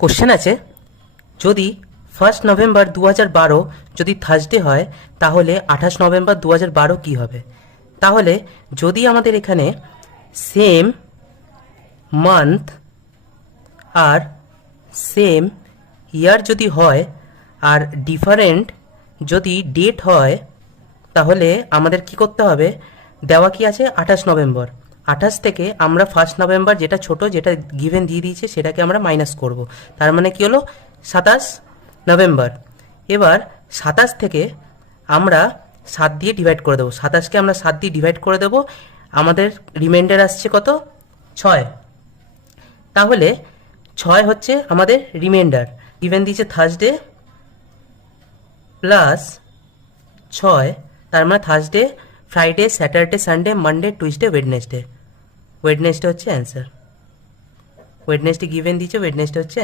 Question আছে, যদি 1 November 2012 যদি থার্সডে হয় তাহলে 28 নভেম্বর 2012 কী হবে? তাহলে যদি আমাদের এখানে সেম মান্থ আর সেম ইয়ার যদি হয় আর ডিফারেন্ট যদি ডেট হয়, তাহলে আমাদের কি করতে হবে? দেওয়া কি আছে? 28 নভেম্বর। 28 থেকে আমরা 1 নভেম্বর যেটা ছোট, যেটা গিভেন দিয়ে দিয়েছে, সেটাকে আমরা মাইনাস করব। তার মানে কি হলো? 27 নভেম্বর। এবার 27 থেকে আমরা 7 দিয়ে ডিভাইড করে দেবো। 27কে আমরা 7 দিয়ে ডিভাইড করে দেবো, আমাদের রিমাইন্ডার আসছে কত? 6। তাহলে 6 হচ্ছে আমাদের রিমাইন্ডার। গিভেন দিয়েছে থার্সডে প্লাস 6, তার মানে Thursday, Friday, Saturday, Sunday, Monday, Tuesday, Wednesday. Wednesday হচ্ছে অ্যান্সার। ওয়েডনেসডে গিভেন দিয়েছে, ওয়েডনেসডে হচ্ছে